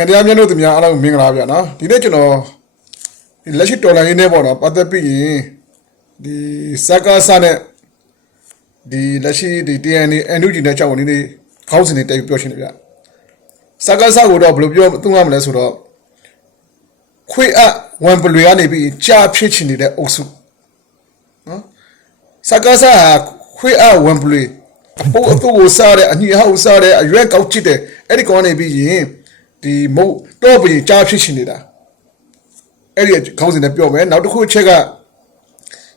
ငတရားမျက်နှာသူများအားလုံးမင်္ဂလာဗျာနော်ဒီနေ့ကျွန်တော်ဒီလက်ရှိတော်လိုင်းရင်းနဲ့ပေါ့နော်ပတ်သက်ပြီးရင်ဒီစကားစနဲ့ဒီလက်ရှိဒီ TNA NUG နဲ့ကြောက်ဝင်နေနေခေါင်းစဉ်တွေတက်ပြီးပြောရှင်းတယ်ဗျစကားစကိုတော့ဘယ်လိုပြောသုံးရမလဲဆိုတော့ခွေအဝန်ပလွေကနေပြီးကြာဖြစ်ချင်နေတဲ့အုပ်စုနော်စကားစဟာခွေအဝန်ပလွေအပုပ်အတူကိုစားတဲ့အညီဟောက်စားတဲ့အရွက်ကောက်ချစ်တဲ့အဲ့ဒီကောင်ကနေပြီးရင် ဒီမုတ်တော့ပြီးကြာဖြစ်ချင်နေတာအဲ့ဒီခေါင်းစဉ်နဲ့ပြောမယ်နောက်တစ်ခုအချက်က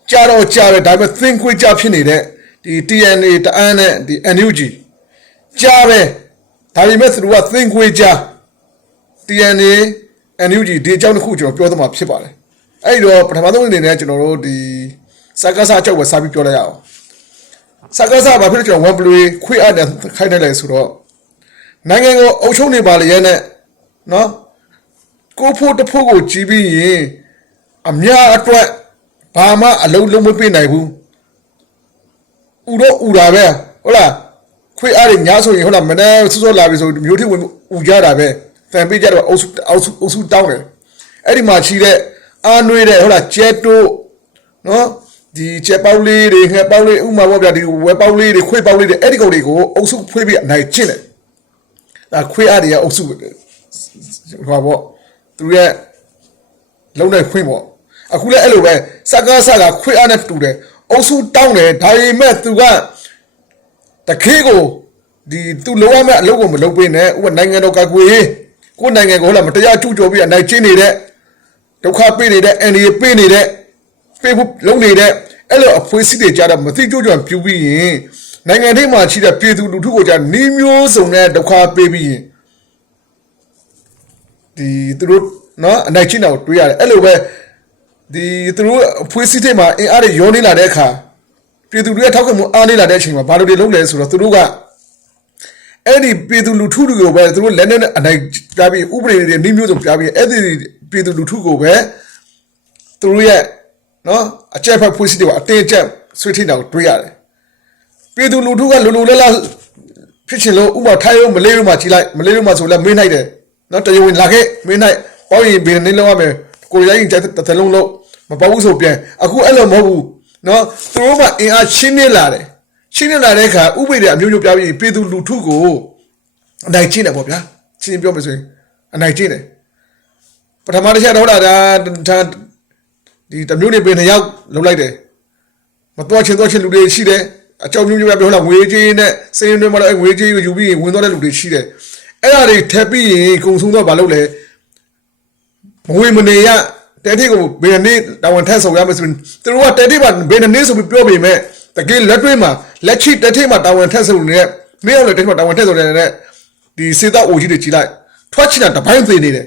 ကြာတော့ကြာပဲဒါပေမဲ့ think ခွေကြာဖြစ်နေတဲ့ဒီ TNA တအန်းနဲ့ဒီ NUG ကြာပဲဒါပေမဲ့သူတို့က think ခွေကြာ TNA NUG ဒီအကြောင်းတစ်ခုကျွန်တော်ပြောသမှာဖြစ်ပါတယ်အဲ့ဒီတော့ပထမဆုံးအနေနဲ့ကျွန်တော်တို့ဒီစကားစားအကြောက်ပဲစာပြီးပြောလိုက်ရအောင်စကားစားဘာဖြစ်လို့ကျွန်တော် one play ခွေအပ်တဲ့ခိုင်းတယ်လဲဆိုတော့နိုင်ငံကိုအုပ်ချုပ်နေပါလေရဲ့ နဲ့နော်ကိုဖို့တဖို့ကိုကြည်ပြီးရင်အများအတွက်ဘာမှအလုံးလုံးမပြနိုင်ဘူးဥတော့ဥတာပဲဟုတ်လားခွေအားရညာဆိုရင်ဟုတ်လားမနေ့စောစောလာပြီဆိုမျိုးထိဝင်ဥကြတာပဲဖန်ပေးကြတော့အုပ်စုအုပ်စုအုပ်စုတောင်းတယ်အဲ့ဒီမှာချီတဲ့အာနွေးတဲ့ဟုတ်လားကျဲတိုးနော်ဒီကျဲပေါက်လေးတွေငှက်ပေါက်လေးဥမာပေါ့ဗျာဒီဝဲပေါက်လေးတွေခွေပေါက်လေးတွေအဲ့ဒီကောင်တွေကိုအုပ်စုဖွေးပြီးအနိုင်ကျင့်တယ်ဒါခွေအားတွေကအုပ်စု ဟောပေါ့သူရဲ့လုံးနိုင်ခွင့်ပေါ့အခုလည်းအဲ့လိုပဲစကားစကားခွေအားနဲ့တူတယ်အုပ်စုတောင်းတယ်ဒါပေမဲ့သူကတခေကိုဒီသူလောရမဲ့အလုပ်ကိုမလုပ်ပေးနဲ့ဥပနိုင်ငံတော်ကကွေကိုယ်နိုင်ငံကိုဟုတ်လားမတရားကျူးကျော်ပြီးအနိုင်ကျင်းနေတဲ့ဒုက္ခပေးနေတဲ့အန်ဒီပေးနေတဲ့ပေးဖို့လုံးနေတဲ့အဲ့လိုအဖွေးစစ်တွေကြတော့မသိကြွကြံပြူပြီးရင်နိုင်ငံထဲမှာရှိတဲ့ပြည်သူလူထုကိုကြနှီးမျိုးစုံနဲ့ဒုက္ခပေးပြီးရင် ဒီသူတို့နော်အနိုင်ကျင်းတာကိုတွေးရတယ်အဲ့လိုပဲဒီသူတို့အဖွေးစစ်တွေမှာအင်အားတွေရောနေလာတဲ့အခါပြည်သူတွေထောက်ခံမှုအားနေလာတဲ့အချိန်မှာဘာလို့တွေလုံးလဲဆိုတော့သူတို့ကအဲ့ဒီပြည်သူလူထုတွေကိုပဲသူတို့လက်နဲ့အနိုင်ပြပြီးဥပဒေတွေနှီးမျိုးစုံပြပြီးအဲ့ဒီပြည်သူလူထုကိုပဲသူတို့ရဲ့နော်အကြက်ဖက်ဖွေးစစ်တွေကအတင်းအကျပ်ဆွေးထိတာကိုတွေ့ရတယ်ပြည်သူလူထုကလူလူလဲလာဖြစ်ချင်လို့ဥပမာထိုင်းရုံမလေးရုံမှာကြီးလိုက်မလေးရုံမှာဆိုလဲမင်းနိုင်တယ် နော်တရားဝင်လာခဲ့မင်းနိုင်ပေါ့ရင်ဘယ်နေလောက်ရမယ်ကိုရိုင်းကြတဲ့တလုံးလုံးမပေါ့ဘူးဆိုပြန်အခုအဲ့လိုမဟုတ်ဘူးနော်သူတို့ကအင်အားရှင်းနေလာတယ်ရှင်းနေလာတဲ့အခါဥပဒေအမျိုးမျိုးပြပြီးပြည်သူလူထုကိုအနိုင်ကျင့်တယ်ပေါ့ဗျာရှင်းပြောမယ်ဆိုရင်အနိုင်ကျင့်တယ်ပထမတစ်ချက်တော့လာတာဒါဒီတမျိုးနေပင်နှစ်ယောက်လုံလိုက်တယ်မတော်ချင်တော့ချင်လူတွေရှိတယ်အကြောင်းမျိုးမျိုးပြပြောလာငွေကြေးနဲ့စင်းတွေမှာတော့ငွေကြေးကိုယူပြီးဝင်သွားတဲ့လူတွေရှိတယ် အဲ့ဒါတွေထပ်ပြီးရင်ကုံဆုံးတော့မလုပ်လဲမဝေမနေရတဲတိကိုဘယ်နေ့တာဝန်ထက်ဆောင်ရမယ်ဆိုရင်သူတို့ကတဲတိမှာဘယ်နေ့ဆိုပြီးပြောပေမဲ့တကယ်လက်တွေ့မှာလက်ချိတဲတိမှာတာဝန်ထက်ဆောင်နေတဲ့မင်းအောင်လည်းတဲတိမှာတာဝန်ထက်ဆောင်နေတဲ့ဒီစေတအိုကြီးတွေကြီးလိုက်ထွက်ချင်တာတပိုင်းသေးနေတယ်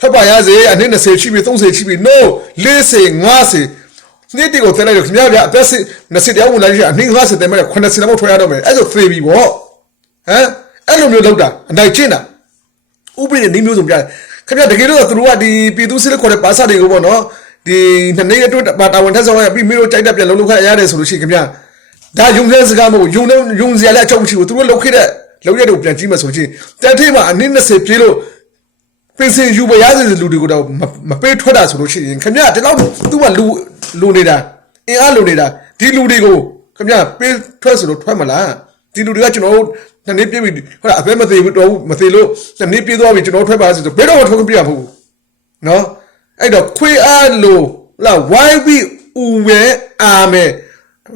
ဖက်ပါရစေအနည်း20ရှိပြီ30ရှိပြီ no 40 50နေ့တီကိုတက်လိုက်တော့ခင်ဗျားဗျာအသက်20တရားဝင်လာကြီးအနည်း50တက်မဲ့80လောက်ထွက်ရတော့မယ်အဲ့ဆိုသေပြီဗောဟမ် အဲ့လိုမျိုးလောက်တာအနိုင်ကျင့်တာဥပဒေနည်းမျိုးစုံပြတယ်ခင်ဗျတကယ်လို့သူတို့ကဒီပြည်သူစစ်လက်ခေါ်တဲ့ပါစာတွေကိုပေါ့နော်ဒီနှစ်နေ့အတွက်တာဝန်ထမ်းဆောင်ရပြီးမင်းတို့ကြိုက်တဲ့ပြန်လုံးလုံးခတ်ရတယ်ဆိုလို့ရှိရင်ခင်ဗျဒါယုံတဲ့စကားမဟုတ်ယုံတဲ့ယုံစရာလည်းအကြောင်းမရှိဘူးသူတို့လောက်ခဲ့တဲ့လောက်ရတဲ့ပြန်ကြည့်မှဆိုချင်းတက်ထိပ်မှာအနည်း20ပြေးလို့ပင်စင်ယူပရရတဲ့လူတွေကိုတော့မပေးထွက်တာဆိုလို့ရှိရင်ခင်ဗျဒီလောက်သူကလူလူနေတာအင်အားလူနေတာဒီလူတွေကိုခင်ဗျပေးထွက်ဆိုလို့ထွက်မလား ဒီလူတွေကကျွန်တော်တို့နှစ်နေ့ပြည့်ပြီဟုတ်လားအသက်မသေးဘူးတော့မသေးလို့နှစ်နေ့ပြည့်သွားပြီကျွန်တော်ထွက်ပါဆိုတော့ဘယ်တော့မှထုတ်ပြရမဟုတ်ဘူးနော်အဲ့တော့ခွေအားလို့လာ why we ဦးဝဲအာမဲ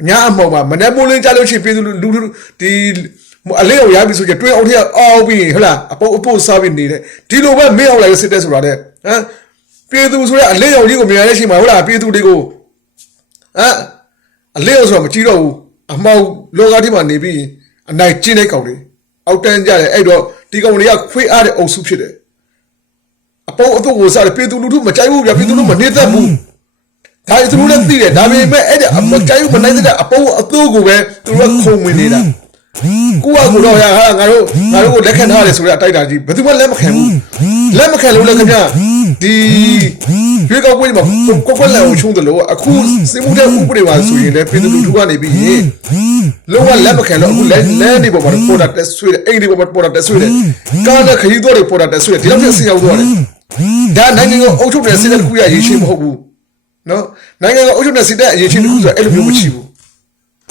ညာအမောမှာမနေ့မိုးလင်းကြလို့ရှိရင်ပြည်သူလူလူဒီအလေးအောင်ရပြီဆိုကြတွင်းအောင်ထက်အောက်ပြီးဟုတ်လားအပုတ်အပုတ်စားပြီးနေတယ်ဒီလိုပဲမင်းအောင်လိုက်စစ်တဲ့ဆိုတာလေဟမ်ပြည်သူဆိုတဲ့အလေးအောင်ကြီးကိုမြင်ရတဲ့ချိန်မှာဟုတ်လားပြည်သူတွေကိုဟမ်အလေးအောင်ဆိုတာမကြည့်တော့ဘူးအမောက်လောကတိမှာနေပြီး အနိုင်ကျင်းတဲ့ကောင်တွေအောက်တန်းကြတယ်အဲ့တော့ဒီကောင်တွေကခွေးအားတဲ့အုပ်စုဖြစ်တယ်အပုတ်အပုတ်ကိုစားတယ်ပြည်သူလူထုမကြိုက်ဘူးဗျပြည်သူလူမနေတတ်ဘူးဒါသူတို့လည်းသိတယ်ဒါပေမဲ့အဲ့ဒါမကြိုက်ဘူးမနိုင်တဲ့အပုတ်အပုတ်ကိုပဲသူတို့ကခုံဝင်နေတာကိုကကိုတော့ရဟာငါတို့ငါတို့ကိုလက်ခံထားတယ်ဆိုတဲ့အတိုက်တာကြီးဘယ်သူမှလက်မခံဘူးလက်မခံလို့လည်းခင်ဗျ ဒီရွေးကောက်ပွဲမှာကိုကွက်လက်ကိုချုံးတယ်လို့အခုစင်မှုတဲ့ဥပဒေပါဆိုရင်လည်းပြည်သူလူထုကနေပြီးရင်လုံးဝလက်မခံလို့အခုလက်လက်နေပေါ်မှာပေါ်တာတက်ဆွေးတယ်အိမ်ဒီပေါ်မှာပေါ်တာတက်ဆွေးတယ်ကားတဲ့ခရီးသွားတွေပေါ်တာတက်ဆွေးတယ်ဒီလောက်ဖြစ်ဆင်ရောက်သွားတယ်ဒါနိုင်ငံကိုအုပ်ချုပ်တဲ့စစ်တပ်တစ်ခုရရေးချင်းမဟုတ်ဘူးနော်နိုင်ငံကိုအုပ်ချုပ်တဲ့စစ်တပ်အရေးချင်းတစ်ခုဆိုအဲ့လိုမျိုးမရှိဘူး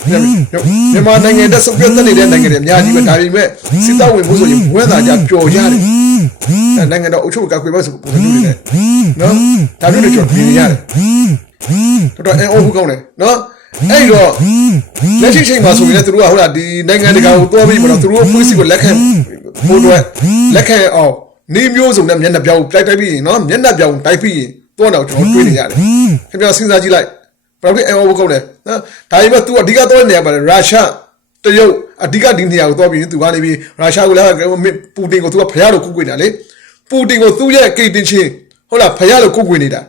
မြန်မာနိုင်ငံတက်ဆုံးပြတ်နေတဲ့နိုင်ငံတွေအများကြီးပဲဒါပေမဲ့စစ်တပ်ဝင်မှုဆိုရင်ဝဲတာကြပျော်ကြတယ် နိုင်ငံတော်အုပ်ချုပ်ကကွေးပါဆိုပုံစံမျိုးတွေနဲ့နော်ဒါမျိုးတွေကျွန်တော်ပြင်ရတယ်တော်တော်အင်အိုးဘူးကောင်းတယ်နော်အဲ့တော့လက်ရှိချိန်မှာဆိုရင်လည်းသူတို့ကဟုတ်လားဒီနိုင်ငံတကာကိုတွားပြီးမတော့သူတို့ဖွင့်စီကိုလက်ခံဖို့အတွက်လက်ခံအောင်နေမျိုးစုံနဲ့မျက်နှာပြောင်းတိုက်တိုက်ပြီးရင်နော်မျက်နှာပြောင်းတိုက်ပြီးရင်တွန်းတော့ကျွန်တော်တွေးနေရတယ်ခင်ဗျာစဉ်းစားကြည့်လိုက်ဘာလို့အင်အိုးဘူးကောင်းလဲနော်ဒါပေမဲ့ तू အဓိကတော့နေရပါတယ်ရုရှားတရုတ် အဓိကဒီနေရာကိုတော့ပြီးသူကနေပြီးရုရှားကိုလည်းပူတင်ကိုသူကဖျားလို့ကုကွေ့နေတာလေပူတင်ကိုသူ့ရဲ့ကိတ်တင်ချင်းဟုတ်လားဖျားလို့ကုကွေ့နေတာ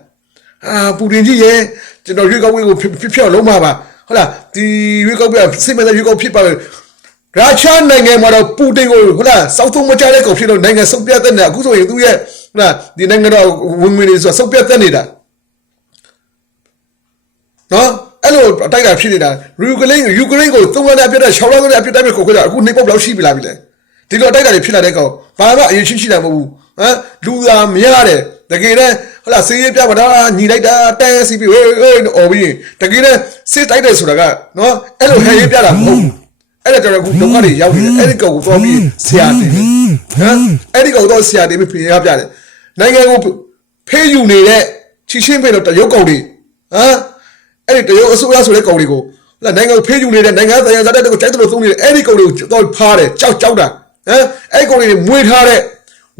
အာပူတင်ကြီးရဲ့ကျွန်တော်ရွေးကောက်ပွဲကိုဖြစ်ဖြစ်လုံးမှာပါဟုတ်လားဒီရွေးကောက်ပွဲစိတ်မသက်ရွေးကောက်ဖြစ်ပါရုရှားနိုင်ငံမှာတော့ပူတင်ကိုဟုတ်လားစောက်သုံးမကြတဲ့ကောင်ဖြစ်တော့နိုင်ငံစုပ်ပြတ်တဲ့နေအခုဆိုရင်သူ့ရဲ့ဟုတ်လားဒီနိုင်ငံတော်ဝင်ဝင်တွေဆိုစုပ်ပြတ်တဲ့နေတာနော် အဲ့လိုအတိုက်တာဖြစ်နေတာယူကရိန်းယူကရိန်းကိုသုံးလနဲ့အပြတ်တဲ့6လနဲ့အပြတ်တဲ့ကိုခွေးတာအခုနေပုတ်လောက်ရှိပြီလားပြီလေဒီလိုအတိုက်တာတွေဖြစ်လာတဲ့ကောင်ဘာမှအရင်ရှိရှိတာမဟုတ်ဘူးဟမ်လူသာမရတယ်တကယ်တည်းဟုတ်လားစေးရပြပါတော့ညီလိုက်တာတန်းစီပြီးဟေးဟေးအော်ပြီးတကယ်တည်းစစ်တိုက်တယ်ဆိုတာကနော်အဲ့လိုဟဲရေးပြတာမဟုတ်ဘူးအဲ့ဒါကြောင့်အခုဒုက္ခတွေရောက်နေတယ်အဲ့ဒီကောင်ကိုသွားပြီးဆရာတင်ဟမ်အဲ့ဒီကောင်တော့ဆရာတင်ပြီးပြင်ရပြတယ်နိုင်ငံကိုဖေးယူနေတဲ့ချီရှင်းဖေးတော့တရုတ်ကောင်တွေဟမ် အဲ့ဒီတရုတ်အစိုးရဆိုတဲ့ကောင်တွေကိုလာနိုင်ငံကိုဖေးယူနေတဲ့နိုင်ငံသားရဇာတ်တွေကိုကြိုက်တယ်လို့သုံးနေတဲ့အဲ့ဒီကောင်တွေကိုတော့ဖားတယ်ကြောက်ကြောက်တာဟမ်အဲ့ဒီကောင်တွေမွေးထားတဲ့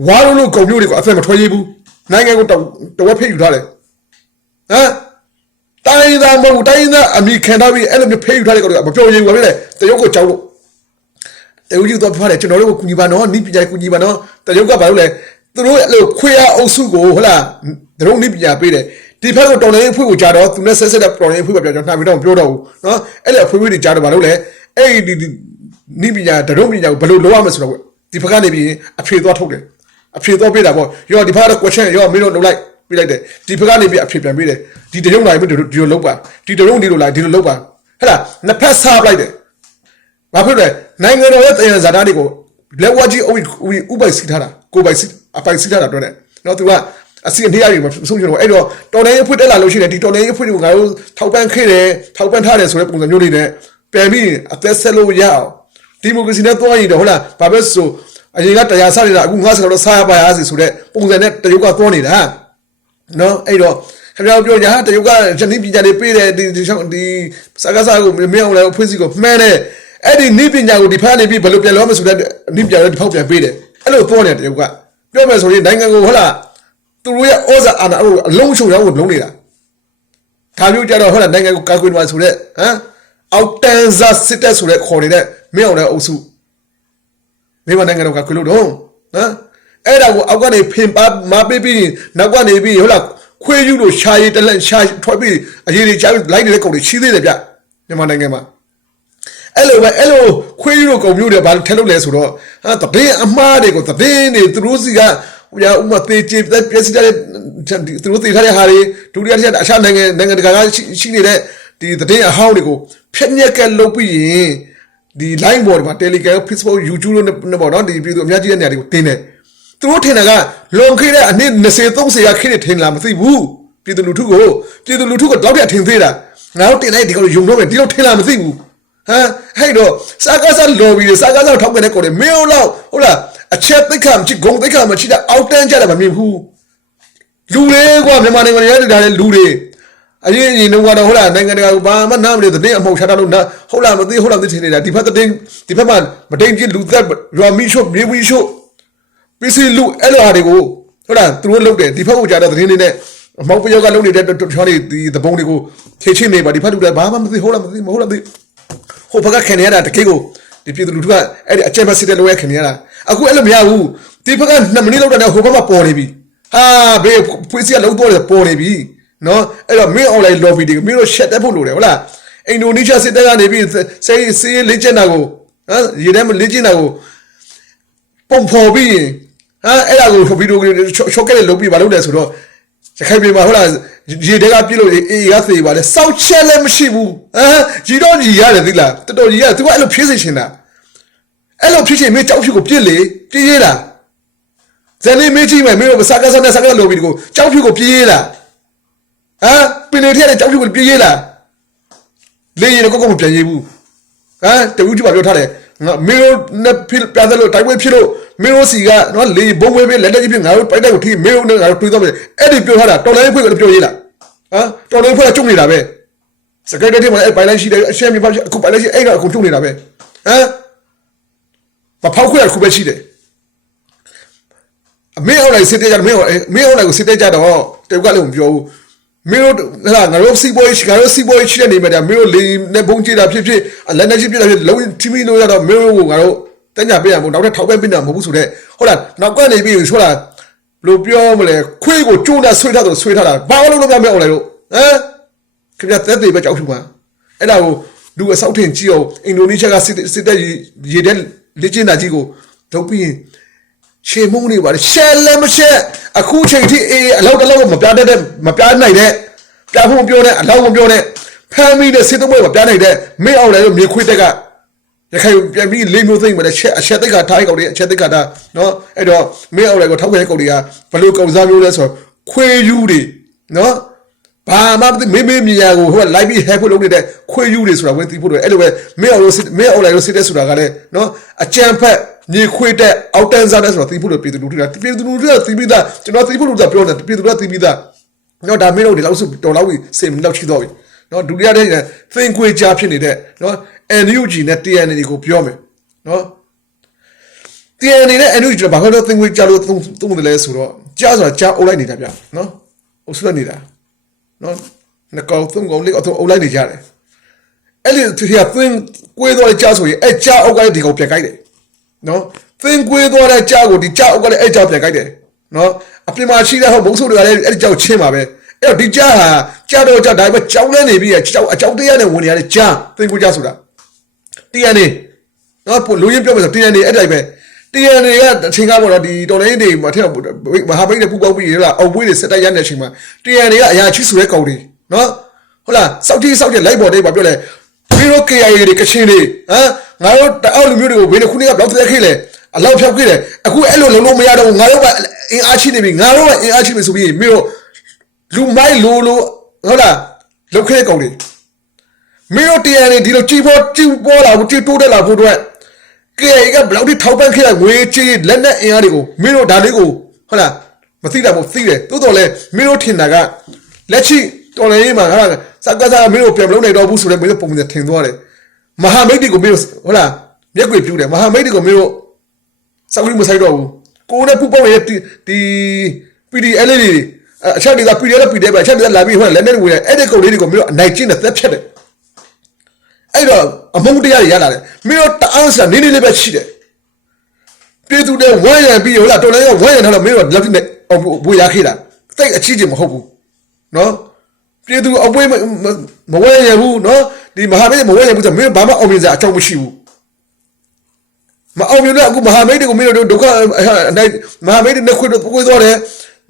ဝါလုံးလို့ကောင်မျိုးတွေကိုအဖက်မထွက်ရဘူးနိုင်ငံကိုတဝက်ဖေးယူထားတယ်ဟမ်တိုင်းသားမဟုတ်တိုင်းသားအမိခံထားပြီးအဲ့လိုမျိုးဖေးယူထားတဲ့ကောင်တွေကမပြောရဘူးဘာဖြစ်လဲတရုတ်ကိုကြောက်လို့တရုတ်ကြီးတော့ဖားတယ်ကျွန်တော်တို့ကိုကူညီပါနော်နိပညာကူညီပါနော်တရုတ်ကဘာလို့လဲသူတို့အဲ့လိုခွေရအုပ်စုကိုဟုတ်လားဒရုံနိပညာပေးတယ် ဒီဘက်ကိုတော်လိုင်းအဖွဲ့ကိုကြာတော့သူနဲ့ဆက်ဆက်တဲ့တော်လိုင်းအဖွဲ့ပဲပြောကျွန်တော်နှာပြီးတော့ပြောတော့ဘူးနော်အဲ့လေအဖွဲ့တွေကြာတော့ဘာလို့လဲအဲ့ဒီနိပညာဒရုံပညာကိုဘယ်လိုလုပ်ရမလဲဆိုတော့ဒီဘက်ကနေပြီးအဖြေသွားထုတ်တယ်အဖြေသွားပေးတာပေါ့ရောဒီဘက်ကတော့ question ရောမင်းတို့လုပ်လိုက်ပြလိုက်တယ်ဒီဘက်ကနေပြီးအဖြေပြန်ပေးတယ်ဒီတရုံလာပြီးဒီလိုလုပ်ပါဒီတရုံဒီလိုလာဒီလိုလုပ်ပါဟဲ့လားနှစ်ဖက်စားပလိုက်တယ်ဘာဖြစ်လဲနိုင်ငံတော်ရဲ့တရားဇာတာတွေကိုလက်ဝါကြီးအုပ်ဥပိုက်စီထားတာကိုပိုက်စီအပိုက်စီထားတာတော့တယ်နော်သူက အစီအနှေးရည်မှာဆုံးချင်တော့အဲ့တော့တော်လိုင်းအဖွင့်တက်လာလို့ရှိရင်ဒီတော်လိုင်းအဖွင့်တွေကိုငါတို့ထောက်ပံ့ခဲ့တယ်ထောက်ပံ့ထားတယ်ဆိုတဲ့ပုံစံမျိုးတွေနဲ့ပြန်ပြီးအသက်ဆက်လို့ရအောင်ဒီမိုကရေစီနဲ့တွားရင်တော့ဟုတ်လားဘာပဲဆိုအရင်ကတရားစားနေတာအခုငါစကတော့စားရပါရစေဆိုတဲ့ပုံစံနဲ့တရုတ်ကတွားနေတာနော်အဲ့တော့ခင်ဗျားပြောညာတရုတ်ကဇနီးပညာတွေပေးတယ်ဒီဒီဒီစကားစားကိုမင်းအောင်လည်းဖွင့်စီကိုမှန်းတယ်အဲ့ဒီနိပညာကိုဒီဖက်နေပြီးဘယ်လိုပြန်လို့မဆိုတဲ့နိပညာတွေဒီဖောက်ပြန်ပေးတယ်အဲ့လိုတွားနေတယ်တရုတ်ကပြောမယ်ဆိုရင်နိုင်ငံကိုဟုတ်လား သူတို့ရဲ့ဩဇာအာဏာအလုံးချုံရောက်ကိုလုံးနေတာဒါမျိုးကြတော့ဟုတ်လားနိုင်ငံကိုကာကွယ်မှာဆိုတဲ့ဟမ်အောက်တန်ဇာစစ်တပ်ဆိုတဲ့ခေါ်နေတဲ့မင်းအောင်တဲ့အုပ်စုမိမနိုင်ငံတော်ကကွယ်လို့တော့နော်အဲ့ဒါကိုအောက်ကနေဖင်ပါမပေးပြီးနောက်ကနေပြီးဟုတ်လားခွေးယူလို့ရှာရည်တလက်ရှာထွက်ပြီးအရေးတွေချလိုက်နေတဲ့ကောင်တွေရှိသေးတယ်ဗျမြန်မာနိုင်ငံမှာအဲ့လိုပဲအဲ့လိုခွေးယူလို့ကောင်မျိုးတွေဘာလို့ထက်လို့လဲဆိုတော့ဟာတပင်းအမားတွေကိုတပင်းတွေသူတို့စီက ဟိုရဥမာတေချေပြည့်စတဲ့သူတို့တည်ထားတဲ့ဟာတွေဒုတိယတစ်ချက်အခြားနိုင်ငံနိုင်ငံတကာကရှိနေတဲ့ဒီသတင်းအဟောင်းတွေကိုဖျက်ညက်ကလုပ်ပြီးရင်ဒီ line ပေါ်မှာ Telegram Facebook YouTube လို့နဲ့ပေါ့နော်ဒီပြည်သူအများကြီးတဲ့နေရာတွေကိုတင်တယ်သူတို့ထင်တာကလွန်ခဲ့တဲ့အနှစ်20 30ရာခေတ်ထင်လားမသိဘူးပြည်သူလူထုကိုပြည်သူလူထုကတော့တဲ့ထင်သေးတာငါတို့တင်လိုက်ဒီကောင်ယုံတော့မယ်ဒီလိုထင်လားမသိဘူးဟမ်ဟဲ့တော့စာကားစားလော်ဘီတွေစာကားစားထောက်ကနေကိုတယ်မင်းတို့ဟုတ်လား အချက်သိက္ခာမရှိဂုံသိက္ခာမရှိတဲ့အောက်တန်းကြတာမမြင်ဘူးလူတွေကမြန်မာနိုင်ငံရဲ့ဒါလည်းလူတွေအရင်ရင်တော့ကတော့ဟုတ်လားနိုင်ငံတကာကဘာမှနားမလဲတဲ့အမှုတ်ချတာလို့နာဟုတ်လားမသိဟုတ်လားသိထင်နေတာဒီဖက်တဲ့ဒီဖက်မှာမတိန်ကြီးလူသက်ရွာမီရှို့မြေဝီရှို့ပစ္စည်းလူအဲ့လိုဟာတွေကိုဟုတ်လားသူတို့လုပ်တယ်ဒီဖက်ကိုကြာတဲ့သတင်းတွေနဲ့အမောက်ပယောကလုပ်နေတဲ့ချောင်းတွေဒီသဘုံတွေကိုခြေချင်းနေပါဒီဖက်လူတွေဘာမှမသိဟုတ်လားမသိမဟုတ်လားသိဟိုဘက်ကခင်ရတာတကေးကိုဒီပြည်သူလူထုကအဲ့ဒီအကျဉ်းမစစ်တဲ့လိုရခင်ရတာ အခုအဲ့လိုမရဘူးဒီဘက်က2မိနစ်လောက်တဲ့ဟိုဘက်မှာပေါ်နေပြီဟာဘေးဖွေးစီကလုံးတော့ပေါ်နေပြီနော်အဲ့တော့မင်း online lobby တွေကိုမင်းတို့ shut တက်ဖို့လိုတယ်ဟုတ်လားအင်ဒိုနီးရှားစစ်တပ်ကနေပြီးစေးစေးလေ့ကျင့်တာကိုဟမ်ရေထဲမှာလေ့ကျင့်တာကိုပုံဖော်ပြီးရင်ဟာအဲ့ဒါကိုဗီဒီယိုရှော့ကလေးလုပ်ပြီးမလုပ်လဲဆိုတော့ရခိုင်ပြည်မှာဟုတ်လားရေတဲကပြစ်လို့အေးရသေးပါလေစောက်ချက်လည်းမရှိဘူးဟမ်ကြီးတော့ကြီးရတယ်သီလားတော်တော်ကြီးရတယ်သူကအဲ့လိုဖြည့်စေချင်တာ အဲ့လိုဖြည့်ချင်မင်းကြောက်ဖြူကိုပြစ်လေပြည့်ရလားဇန်နေမေးကြည့်မယ်မင်းတို့စကားစနဲ့စကားလိုပြီးကိုကြောက်ဖြူကိုပြည့်ရလားဟမ်ပင်လေထက်တဲ့ကြောက်ဖြူကိုပြည့်ရလားလေရင်ကိုကိုမပြန်ရဘူးဟမ်တဝူးကြည့်ပါပြောထားတယ်ငါမင်းတို့နဲ့ဖြစ်ပြတယ်လို့တိုက်ပွဲဖြစ်လို့မင်းတို့စီကနော်လေဘုံဝဲပဲလက်လက်ကြီးဖြစ်ငါတို့ပိုက်တဲ့ကိုထိမင်းတို့နဲ့ငါတို့တွေးတော့မယ်အဲ့ဒီပြောထားတာတော်လိုင်းဖွဲ့ကိုပြောရေးလားဟမ်တော်လိုင်းဖွဲ့ကကျုံနေတာပဲစကိုက်တဲ့ထဲမှာအဲ့ပိုင်လိုက်ရှိတယ်အရှမ်းမြေပါအခုပိုင်လိုက်ရှိအဲ့တော့အခုကျုံနေတာပဲဟမ် မဖောက်ခွဲအခုပဲရှိတယ်အမေအောင်လိုက်စစ်တဲ့ကြမင်းအောင်မင်းအောင်လိုက်ကိုစစ်တဲ့ကြတော့တေကလည်းမပြောဘူးမင်းတို့ဟလာငါတို့စီဘောရှိငါတို့စီဘောရှိတဲ့နေမှာမင်းတို့လေနဲ့ဘုံကြည့်တာဖြစ်ဖြစ်လက်နဲ့ရှိပြတာဖြစ်လုံးတီမီလို့ရတော့မင်းတို့ကငါတို့တညာပေးရမို့နောက်ထပ်ထောက်ပဲပေးတာမဟုတ်ဘူးဆိုတော့ဟုတ်လားနောက်ကနေပြီးဆိုလားဘလို့ပြောမလဲခွေးကိုကျိုးတာဆွေးထားတော့ဆွေးထားတာဘာလို့လို့မပြောင်းလိုက်လို့ဟမ်ခင်ဗျသက်သေးပဲကြောက်ဖြူပါအဲ့ဒါကိုလူအဆောက်ထင်ကြည့်အောင်အင်ဒိုနီးရှားကစစ်စစ်တဲ့ရေတဲ့ လေ့ကျင့်တာကြီးကိုလုပ်ပြီးရင်ရှေမုံနေပါလေရှဲလည်းမရှက်အခုချိန်ထိအေးအလောက်တလောက်မပြတတ်တဲ့မပြနိုင်တဲ့ပြဖို့မပြောနဲ့အလောက်မပြောနဲ့ဖမ်းမိတဲ့စစ်သုံးပွဲမပြနိုင်တဲ့မင်းအောင်လည်းမြေခွေးတက်ကရခိုင်ပြန်ပြီးလေးမျိုးသိမ့်မလဲချက်အချက်သိက်ကထားကောက်တွေအချက်သိက်ကထားနော်အဲ့တော့မင်းအောင်လည်းကိုထောက်ခဲကောက်တွေကဘလို့ကောင်စားမျိုးလဲဆိုခွေးယူတွေနော် ဘာမှမသိမေးမေးမြညာကိုဟိုလိုက်ပြီးဟဲဖို့လုပ်နေတဲ့ခွေးယူတွေဆိုတာဝင်သိဖို့တယ်အဲ့လိုပဲမင်းအောင်လို့မင်းအောင်လည်းစစ်တဲ့ဆိုတာကလည်းနော်အကြံဖက်မြေခွေးတဲ့အောက်တန်းစားတဲ့ဆိုတာသိဖို့လို့ပြည်သူလူထုကပြည်သူလူထုကသိပြီးသားကျွန်တော်သိဖို့လို့ပြောနေပြည်သူလူထုကသိပြီးသားနော်ဒါမင်းတို့ဒီလောက်စုတော်လောက်ပြီးစေမလောက်ရှိတော့ပြီနော်ဒုတိယတဲ့သင်ခွေကြားဖြစ်နေတဲ့နော် NUG နဲ့ TNN ကိုပြောမယ်နော် TNN နဲ့ NUG ကဘာလို့သင်ခွေကြားလို့သုံးသုံးတယ်လဲဆိုတော့ကြားဆိုတာကြားအုပ်လိုက်နေတာဗျနော်အုပ်ဆွတ်နေတာ နော်ငကောက်သုံးကောင်လေးအထုံအုပ်လိုက်နေကြတယ်အဲ့ဒီသူကသင်ကွေးတော့ကြားဆိုရင်အဲ့ကြားအုပ်ကလေးဒီကောင်ပြန်ကြိုက်တယ်နော်သင်ကွေးသွားတဲ့ကြားကိုဒီကြားအုပ်ကလေးအဲ့ကြားပြန်ကြိုက်တယ်နော်အပြင်မှာရှိတဲ့ဟောဘုံဆုတွေကလည်းအဲ့ဒီကြောက်ချင်းပါပဲအဲ့တော့ဒီကြားဟာကြားတော့ကြားဒါပေမဲ့ကြောက်လဲနေပြီးကြောက်အကြောက်တရားနဲ့ဝင်နေရတဲ့ကြားသင်ကွေးကြားဆိုတာတရားနေနော်ပို့လူရင်းပြောမယ်ဆိုတရားနေအဲ့တိုင်းပဲ တရားနေကအချိန်ကပေါ့နော်ဒီတော်လိုင်းတွေမှာထက်မဟာမိတ်တွေပူပေါင်းပြီးရတာအဝေးတွေစက်တိုက်ရတဲ့အချိန်မှာတရားနေကအရာချီဆိုတဲ့ကောင်တွေနော်ဟုတ်လားစောက်တီစောက်တီလိုက်ပေါ်တွေပါပြောလဲပြီးတော့ KIA တွေကချင်းတွေဟမ်ငါတို့တအောက်လူမျိုးတွေကိုဘယ်ခုနှစ်ကဘလောက်သက်ခဲ့လဲအလောက်ဖြောက်ခဲ့တယ်အခုအဲ့လိုလုံးလုံးမရတော့ငါတို့ကအင်အားရှိနေပြီငါတို့ကအင်အားရှိပြီဆိုပြီးမင်းတို့လူမိုက်လိုလိုဟုတ်လားလုတ်ခဲကောင်တွေမင်းတို့တရားနေဒီလိုကြည်ပေါ်ကြည်ပေါ်လာဘူးကြည်တိုးတက်လာဖို့အတွက် KIA ကဘလောက်ထိထောက်ပံ့ခဲ့တဲ့ငွေကြေးလက်နက်အင်အားတွေကိုမင်းတို့ဒါလေးကိုဟုတ်လားမသိတာမို့သိတယ်တိုးတော်လဲမင်းတို့ထင်တာကလက်ရှိတော်လည်းမှာဟာစကားစားမင်းတို့ပြန်မလုပ်နိုင်တော့ဘူးဆိုတော့မင်းတို့ပုံစံထင်သွားတယ်မဟာမိတ်တွေကိုမင်းတို့ဟုတ်လားမျက်ကွေပြူတယ်မဟာမိတ်တွေကိုမင်းတို့စောက်ပြီးမဆိုင်တော့ဘူးကိုနဲ့ပူပေါင်းရဲ့ဒီ PDL လေးအချက်တွေက PDL PDL ပဲအချက်တွေကလာပြီးဟိုလက်နဲ့ဝင်တယ်အဲ့ဒီကုန်လေးတွေကိုမင်းတို့အနိုင်ကျင့်တဲ့သက်ဖြတ်တယ် အဲ့တော့အမုန်းတရားတွေရလာတယ်မင်းတို့တအားစနေနေလေးပဲရှိတယ်ပြည်သူတွေဝမ်းရံပြီးဟုတ်လားတော်လည်းဝမ်းရံထားတော့မင်းတို့လက်နဲ့ဘွေရခဲ့တာတိတ်အချီးချင်းမဟုတ်ဘူးနော်ပြည်သူအပွေးမဝဲရဘူးနော်ဒီမဟာမိတ်မဝဲရဘူးဆိုမင်းဘာမှအောင်မြင်စရာအကြောင်းမရှိဘူးမအောင်မြင်တော့အခုမဟာမိတ်တွေကိုမင်းတို့ဒုက္ခနိုင်မဟာမိတ်တွေနဲ့ခွေးခွေးသွားတယ်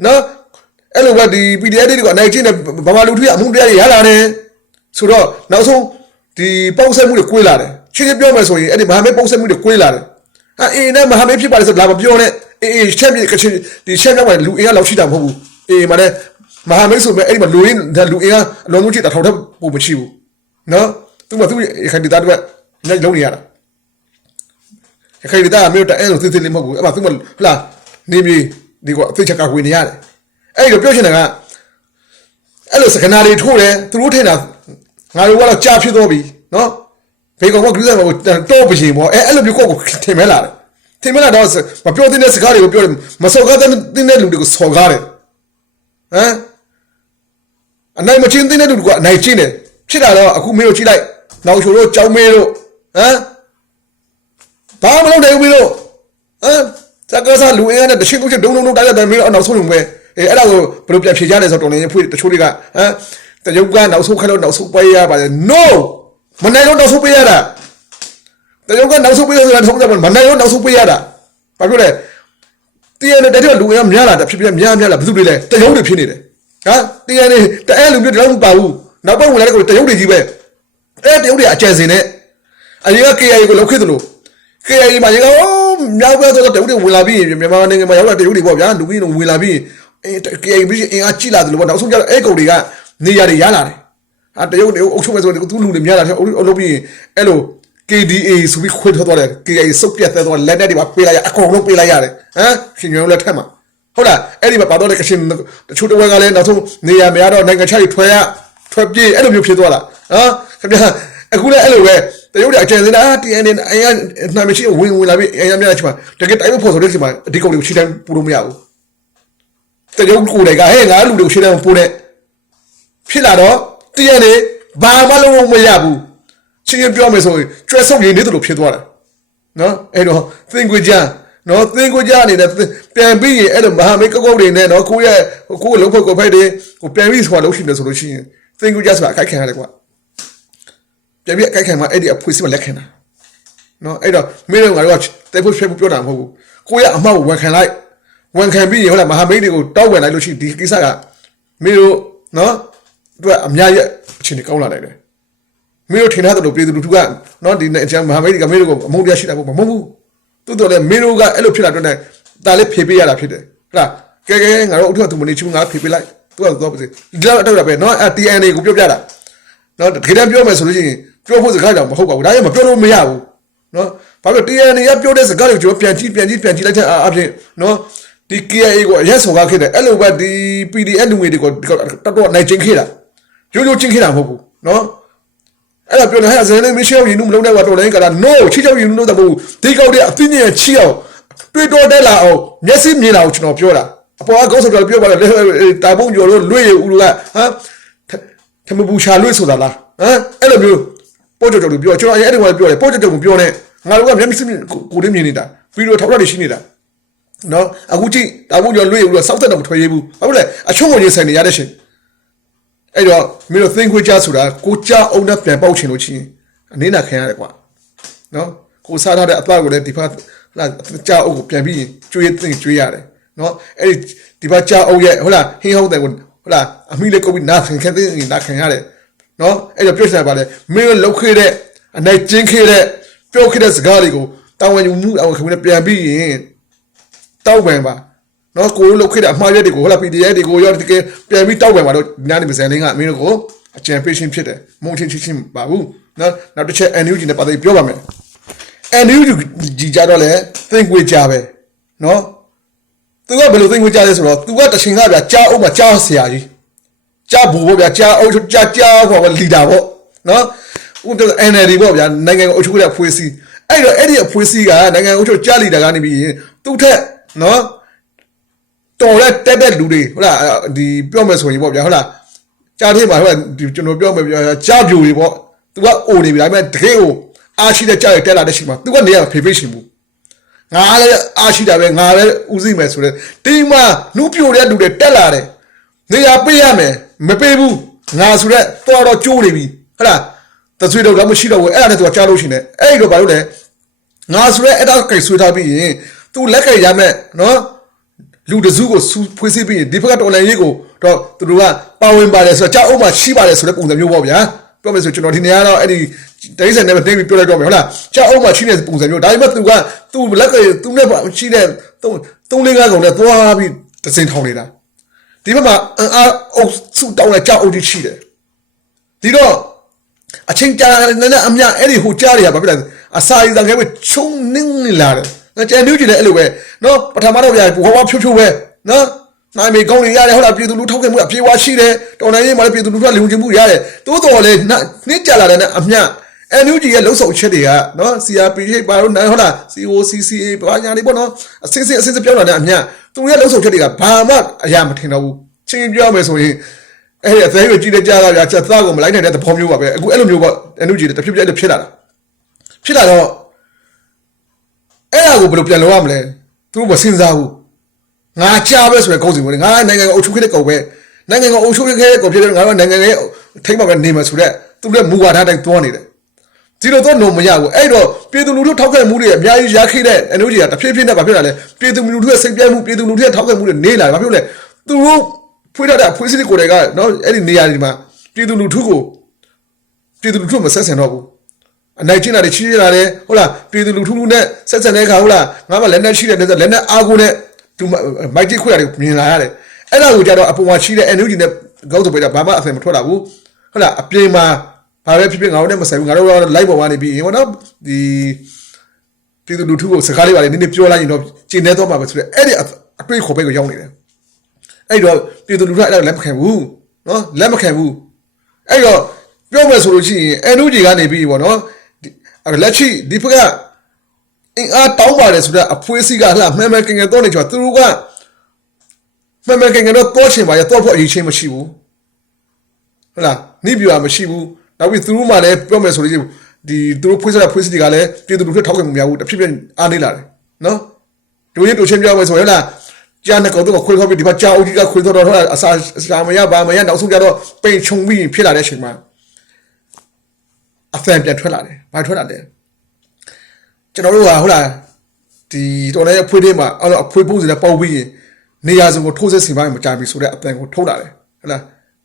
နော်အဲ့လိုကဒီ PDF တွေကအနိုင်ကျင့်တဲ့ဗမာလူထုရအမှုတရားတွေရလာတယ်ဆိုတော့နောက်ဆုံး ဒီပုံစံမှုတွေကွေးလာတယ်ရှင်းရှင်းပြောမယ်ဆိုရင်အဲ့ဒီမဟာမိတ်ပုံစံမှုတွေကွေးလာတယ်ဟာအေးနဲ့မဟာမိတ်ဖြစ်ပါလေဆိုလာမပြောနဲ့အေးအေးချက်မြေကချင်ဒီချက်မြေကလူအင်ကလောက်ရှိတာမဟုတ်ဘူးအေးမလည်းမဟာမိတ်ဆိုမဲ့အဲ့ဒီမှာလူရင်းလူအင်ကအလုံးမှုချစ်တာထောက်ထပ်ပို့မရှိဘူးနော်သူကသူခိုင်ဒီတာတော့ညလုံးနေရတာခိုင်ဒီတာမျိုးတအဲ့လိုသိသိလေးမဟုတ်ဘူးအဲ့မှာသူကဟလာနေမြေဒီကအသိချက်ကဝင်နေရတယ်အဲ့ဒီတော့ပြောချင်တာကအဲ့လိုစကနာတွေထိုးတယ်သူတို့ထင်တာ ငါတို့ကတော့ကြာဖြစ်သွားပြီနော်ဘေကောင်ကဂရုစိုက်ကိုတော့ပရှင်ပေါ့အဲအဲ့လိုမျိုးကိုကိုထင်မဲလာတယ်ထင်မဲလာတော့မပြောတဲ့စကားတွေကိုပြောတယ်မစော်ကားတဲ့လူတွေကိုစော်ကားတယ်ဟမ်အနိုင်မချင်းသိတဲ့လူကအနိုင်ချင်းတယ်ဖြစ်တာတော့အခုမင်းတို့ကြည့်လိုက်နောက်ချိုတို့ကြောင်းမဲတို့ဟမ်ဘာမလုပ်နိုင်ဘူးမင်းတို့ဟမ်စကားစားလူအင်းနဲ့တချင်းကိုချင်းဒုံဒုံဒုံတိုက်တဲ့မင်းတို့အနောက်ဆုံးရုံပဲအဲအဲ့ဒါကိုဘယ်လိုပြန်ဖြေကြလဲဆိုတော့တော်နေဖွေးတချို့တွေကဟမ် တရုတ်ကနောက်ဆုံးခက်လို့နောက်ဆုံးပေးရပါတယ် no မနိုင်တော့နောက်ဆုံးပေးရတာတရုတ်ကနောက်ဆုံးပေးရဆိုတာထုံးတယ်မနိုင်တော့နောက်ဆုံးပေးရတာဘာဖြစ်လဲတည်ရတဲ့တဲ့လူအင်းများလာတာဖြစ်ဖြစ်များများလာဘယ်သူတွေလဲတရုတ်တွေဖြစ်နေတယ်ဟာတရားနေတအဲ့လူမျိုးတလုံးမပါဘူးနောက်ပိုင်းဝင်လာတဲ့ကိုတရုတ်တွေကြီးပဲအဲ့တရုတ်တွေအကြံစင်နဲ့အရင်က KIA ကိုလောက်ခဲ့တယ်လို့ KIA မှာရေကမြောက်ဘက်တော့တရုတ်တွေဝင်လာပြီးမြန်မာနိုင်ငံမှာရောက်လာတရုတ်တွေပေါ့ဗျာလူကြီးတွေဝင်လာပြီးအဲ KIA ပြီးအင်အားကြီးလာတယ်လို့ပေါ့နောက်ဆုံးကျတော့အဲ့ကုံတွေက နေရာတွေရလာတယ်ဟာတရုတ်တွေအုပ်ချုပ်မဲ့ဆိုတော့သူလူတွေများလာတယ်အုပ်လုပ်ပြီးအဲ့လို KDA ဆိုပြီးခွင့်ထွက်သွားတယ် KIA စုပ်ပြတ်သက်သွားလက်နဲ့တွေပါပေးလိုက်ရအကုန်လုံးပေးလိုက်ရတယ်ဟမ်ခင်ဗျားတို့လက်ထက်မှာဟုတ်လားအဲ့ဒီမှာပါတော့တဲ့ကရှင်တချို့တဝက်ကလည်းနောက်ဆုံးနေရာမရတော့နိုင်ငံခြားတွေထွက်ရထွက်ပြေးအဲ့လိုမျိုးဖြစ်သွားတာဟမ်ခင်ဗျာအခုလည်းအဲ့လိုပဲတရုတ်တွေအကျဉ်းစင်တာ TNN အရင်နာမရှိဝင်ဝင်လာပြီးအရင်များချင်မှာတကယ်တိုင်းဖို့ဆိုတဲ့ချိန်မှာအဒီကောင်တွေကိုချိတိုင်းပူလို့မရဘူးတရုတ်ကိုယ်တွေကဟဲ့ငါလူတွေကိုချိတိုင်းပူတဲ့ ဖြစ်လာတော့ TNN ဘာမှလုံးမရဘူးချင်းချင်းပြောမယ်ဆိုရင်ကျွဲဆုပ်ရင်းနေတယ်လို့ဖြစ်သွားတယ်နော်အဲ့တော့သင်္ကွေကြနော်သင်္ကွေကြအနေနဲ့ပြန်ပြီးရင်အဲ့လိုမဟာမိတ်ကောက်ကောက်တွေနဲ့နော်ကိုယ့်ရဲ့ကိုယ့်ရဲ့လုံးဖို့ကိုယ်ဖိုက်တွေကိုပြန်ပြီးဆိုတာလုပ်ရှိတယ်ဆိုလို့ရှိရင်သင်္ကွေကြဆိုတာအခိုက်ခံရတယ်ကွာပြန်ပြီးအကြိုက်ခံမှာအဲ့ဒီအဖွေးစီမလက်ခံတာနော်အဲ့တော့မင်းတို့ငါတို့ကတဲဖို့ဆွဲဖို့ပြောတာမဟုတ်ဘူးကိုရအမောက်ဝန်ခံလိုက်ဝန်ခံပြီးရင်ဟုတ်လားမဟာမိတ်တွေကိုတောက်ဝင်လိုက်လို့ရှိရင်ဒီကိစ္စကမင်းတို့နော် သူကအများကြီးအချိန်ကြီးကောင်းလာနိုင်တယ်မင်းတို့ထင်ထားတယ်လို့ပြည်သူလူထုကနော်ဒီနဲ့အချမ်းမဟာမိတ်တွေကမင်းတို့ကိုအမုန်းတရားရှိတာပေါ့မဟုတ်ဘူးတိုးတော်လည်းမင်းတို့ကအဲ့လိုဖြစ်လာတော့ဒါလည်းဖြေပေးရတာဖြစ်တယ်ဟုတ်လားကဲကဲငါတို့အထုပ်သူမနေချင်ဘူးငါဖြေပေးလိုက်သူကတော့ပါစေဒီလောက်တော့ပဲနော်အဲ TNA ကိုပြောပြတာနော်တကယ်တမ်းပြောမယ်ဆိုလို့ရှိရင်ပြောဖို့စကားကြောင့်မဟုတ်ပါဘူးဒါကြောင့်မပြောလို့မရဘူးနော်ဘာလို့ TNA ကပြောတဲ့စကားတွေကိုကျွန်တော်ပြန်ကြည့်ပြန်ကြည့်ပြန်ကြည့်လိုက်တဲ့အအဖြစ်နော်ဒီ KIA ကိုအရက်ဆောင်ကားခဲ့တယ်အဲ့လိုပဲဒီ PDF လူငယ်တွေကိုတော်တော်နိုင်ချင်းခဲ့တာ ရိုးရိုးချင်းခဲ့တာမဟုတ်ဘူးနော်အဲ့ဒါပြောတယ်ဟဲ့ဇန်နေမရှိအောင်ရင်နုမလုံးတဲ့ကတော့လည်းကတာ no ချီချောက်ရင်နုလို့တော့မဟုတ်ဘူးဒီကောက်တဲ့အသိဉာဏ်ချီအောင်တွေ့တော်တက်လာအောင်မျက်စိမြင်လာအောင်ကျွန်တော်ပြောတာအပေါ်ကကောင်းဆိုတော့ပြောပါလေတာပုံကျော်လို့လွေ့ရဦးလို့ကဟမ်ထမပူရှာလွတ်ဆိုတာလားဟမ်အဲ့လိုမျိုးပို့ကြကြလို့ပြောကျွန်တော်အဲ့ဒီကပြောတယ်ပို့ကြကြကိုပြောနေငါတို့ကမျက်စိကိုလေးမြင်နေတာဗီဒီယိုထောက်ရနေရှိနေတာနော်အခုကြည့်တာဘုံကျော်လွတ်ရဘူးလို့စောက်သက်တော့မထွေရဘူးဟုတ်လေအချုံကိုရေးဆိုင်နေရတဲ့ရှင် အဲ့တော့မင်းတို့ think ခွကြဆိုတာကိုကြအောင်နဲ့ပြန်ပေါက်ချင်လို့ချင်းအနေနာခံရတယ်ကွာနော်ကိုစားထားတဲ့အသားကိုလည်းဒီဖက်လာကြအုပ်ကိုပြန်ပြီးကျွေးသိကျွေးရတယ်နော်အဲ့ဒီဒီဖက်ကြအုပ်ရဲ့ဟုတ်လားဟင်းဟုတ်တယ်ကိုဟုတ်လားအမိလေးကုတ်ပြီးနားခံခဲ့တဲ့နားခံရတယ်နော်အဲ့တော့ပြောချင်တာပါလေမင်းတို့လောက်ခဲ့တဲ့အနိုင်ကျင်းခဲ့တဲ့ပြောခဲ့တဲ့စကားတွေကိုတာဝန်ယူမှုအောင်ခင်ဗျပြန်ပြီးရင်တောက်ပန်ပါ နော်ကိုလောက်ခဲ့တဲ့အမှားရက်တွေကိုဟုတ်လား PDF တွေကိုရောတကယ်ပြန်ပြီးတောက်ပန်ပါတော့ညာနေမစံလင်းကမင်းတို့ကိုအကြံပေးခြင်းဖြစ်တယ်မုံချင်းချင်းချင်းပါဘူးနော်နောက်တစ်ချက် NUG နဲ့ပတ်သက်ပြီးပြောပါမယ် NUG ကြီးကြတော့လေသင်ခွေကြပဲနော်သူကဘယ်လိုသင်ခွေကြလဲဆိုတော့သူကတချင်ကဗျာကြားအောင်မကြားဆရာကြီးကြားဘူးပေါ့ဗျာကြားအောင်ကြားကြားပေါ့လီဒါပေါ့နော်ဦးတော့ NLD ပေါ့ဗျာနိုင်ငံကိုအုပ်ချုပ်တဲ့အဖွဲ့အစည်းအဲ့တော့အဲ့ဒီအဖွဲ့အစည်းကနိုင်ငံအုပ်ချုပ်ကြားလီဒါကနေပြီးရင်သူ့ထက်နော် တော်တဲ့တက်တဲ့လူတွေဟုတ်လားဒီပြောမယ်ဆိုရင်ပေါ့ဗျာဟုတ်လားကြားထဲမှာဟုတ်လားဒီကျွန်တော်ပြောမယ်ဗျာကြားပြူတွေပေါ့သူကအိုနေပြီဒါပေမဲ့တကယ်ကိုအားရှိတဲ့ကြားရတက်လာတဲ့ချိန်မှာသူကနေရဖေဖေရှင်ဘူးငါလည်းအားရှိတာပဲငါလည်းဦးစိမယ်ဆိုတဲ့ဒီမှာနှူးပြိုတဲ့လူတွေတက်လာတယ်နေရာပေးရမယ်မပေးဘူးငါဆိုတဲ့တော်တော်ကျိုးနေပြီဟုတ်လားတဆွေတော့မရှိတော့ဘူးအဲ့ဒါနဲ့သူကကြားလို့ရှိနေအဲ့ဒီတော့ဘာလို့လဲငါဆိုရဲအဲ့ဒါကိဆွေးထားပြီးရင် तू လက်ကြရမယ်နော် လူတစုကိုစူးဖွေးစေးပြီးရင်ဒီဘက်ကတော်လန်ရေးကိုတော့သူတို့ကပါဝင်ပါတယ်ဆိုတော့ကြောက်အောင်မှရှိပါတယ်ဆိုတဲ့ပုံစံမျိုးပေါ့ဗျာပြောမယ်ဆိုကျွန်တော်ဒီနေရာတော့အဲ့ဒီတိရိစ္ဆာန်နဲ့တိတ်ပြီးပြောလိုက်တော့မယ်ဟုတ်လားကြောက်အောင်မှရှိနေတဲ့ပုံစံမျိုးဒါပေမဲ့သူကသူ့လက်ကသူ့နဲ့ရှိတဲ့သုံးလေးကားကောင်နဲ့သွားပြီးတစင်ထောင်နေတာဒီဘက်မှာအန်အားအုပ်စုတောင်းတဲ့ကြောက်အုပ်ကြီးရှိတယ်ဒီတော့အချင်းကြာနေတဲ့အမြအဲ့ဒီဟိုကြားတွေကဘာဖြစ်လဲအစာရည်တန်ခဲပဲချုံနင်းနေလာတယ် ကျန်နူးကြည့်တယ်အဲ့လိုပဲနော်ပထမတော့ဗျာဟောဟောဖြိုးဖြိုးပဲနော်နိုင်မေကောင်းနေရတယ်ဟုတ်လားပြည်သူလူထောက်ခဲ့မှုအပြေးဝါရှိတယ်တော်နိုင်ရေးမှာလည်းပြည်သူလူထုကလုံခြုံမှုရတယ်တိုးတော်လည်းနှစ်ကြလာတယ်နဲ့အမြအန်ယူဂျီရဲ့လှုပ်ဆောင်ချက်တွေကနော် CRPH ဘာလို့နိုင်ဟုတ်လား COCCA ဘာညာလေးပေါ့နော်အစင်းစင်းအစင်းစင်းပြောလာတဲ့အမြသူရဲ့လှုပ်ဆောင်ချက်တွေကဘာမှအရာမထင်တော့ဘူးချင်းပြောမယ်ဆိုရင်အဲ့ဒီအသေးရွယ်ကြီးတဲ့ကြားလာကြချက်သားကိုမလိုက်နိုင်တဲ့သဘောမျိုးပါပဲအခုအဲ့လိုမျိုးပေါ့အန်ယူဂျီတဖြည်းဖြည်းအဲ့လိုဖြစ်လာတာဖြစ်လာတော့ အဲ့ဒါကိုဘယ်လိုပြန်လုပ်ရမလဲသူတို့မစဉ်းစားဘူးငါကြားပဲဆိုရယ်ကောင်းစီဝင်ငါနိုင်ငံကိုအုပ်ချုပ်ခဲ့တဲ့ကောင်ပဲနိုင်ငံကိုအုပ်ချုပ်ခဲ့တဲ့ကောင်ဖြစ်တဲ့ငါတို့နိုင်ငံရဲ့ထိမ့်မှာပဲနေမှာဆိုတော့သူတို့မူဝါဒတိုင်းတွန်းနေတယ်ဒီလိုတော့လုံးမရဘူးအဲ့တော့ပြည်သူလူထုထောက်ခံမှုတွေအများကြီးရခဲ့တဲ့အန်ယူဂျီကတဖြည်းဖြည်းနဲ့ဘာဖြစ်လာလဲပြည်သူလူထုရဲ့စိတ်ပြတ်မှုပြည်သူလူထုရဲ့ထောက်ခံမှုတွေနေလာတယ်ဘာဖြစ်လဲသူတို့ဖွေးထားတဲ့ဖွေးစည်းကိုယ်တွေကနော်အဲ့ဒီနေရာတွေမှာပြည်သူလူထုကိုပြည်သူလူထုမဆက်ဆံတော့ဘူး အနိုင်ကျင့်တာတွေချီးရတာတယ်ဟုတ်လားပြည်သူလူထုနဲ့ဆက်ဆံတဲ့အခါဟုတ်လားငါမှလက်နဲ့ရှိတဲ့လက်နဲ့အားကိုနဲ့သူမိုက်တိခွေတာတွေမြင်လာရတယ်အဲ့ဒါကိုကြတော့အပေါ်မှာရှိတဲ့ energy နဲ့ကောင်းဆိုပေးတာဘာမှအဆင်မထွက်တာဘူးဟုတ်လားအပြင်မှာဘာပဲဖြစ်ဖြစ်ငါတို့နဲ့မဆိုင်ဘူးငါတို့က live ပေါ်မှာနေပြီးဟောနော်ဒီပြည်သူလူထုကိုစကားလေးပါလေနည်းနည်းပြောလိုက်ရင်တော့ကျင်နေတော့မှာပဲဆိုတော့အဲ့ဒီအတွေ့ခေါ်ပဲကိုရောက်နေတယ်အဲ့တော့ပြည်သူလူထုအဲ့ဒါလက်မခံဘူးနော်လက်မခံဘူးအဲ့တော့ပြောမယ်ဆိုလို့ရှိရင် energy ကနေပြီးပေါ့နော် လက်ချိဒီဖက်ကအင်အားတောင်းပါတယ်ဆိုတော့အဖွေးစီကလှမှန်မှန်ကင်ကင်တော့နေကြသူတို့ကမှန်မှန်ကင်ကင်တော့တော့ချင်ပါရတော့ဖို့အရေးချင်းမရှိဘူးဟုတ်လားနိပြာမရှိဘူးနောက်ပြီးသူတို့မှလည်းပြောမယ်ဆိုလို့ဒီသူတို့ဖွေးစားတဲ့ဖွေးစီတွေကလည်းပြည်သူလူထုထောက်ခံမှုများဘူးတစ်ဖြစ်ဖြစ်အားနေလာတယ်နော်တို့ရင်တို့ချင်းပြောမယ်ဆိုရင်လားကြာနေကောင်တော့ခွေးခေါ်ပြီးဒီမှာကြာဦးကြီးကခွေးတော့တော့အစာစာမရပါမရနောက်ဆုံးကြတော့ပိန်ချုံပြီးဖြစ်လာတဲ့အချိန်မှာ အဖန်ပြန်ထွက်လာတယ်ဘာထွက်လာလဲကျွန်တော်တို့ကဟုတ်လားဒီတော်လည်းအဖွေးလေးမှာအဲ့တော့အဖွေးပုံစံနဲ့ပေါက်ပြီးရင်နေရာစုံကိုထိုးစစ်ဆင်ပိုင်းမကြပြီဆိုတဲ့အတန်ကိုထုတ်လာတယ်ဟုတ်လား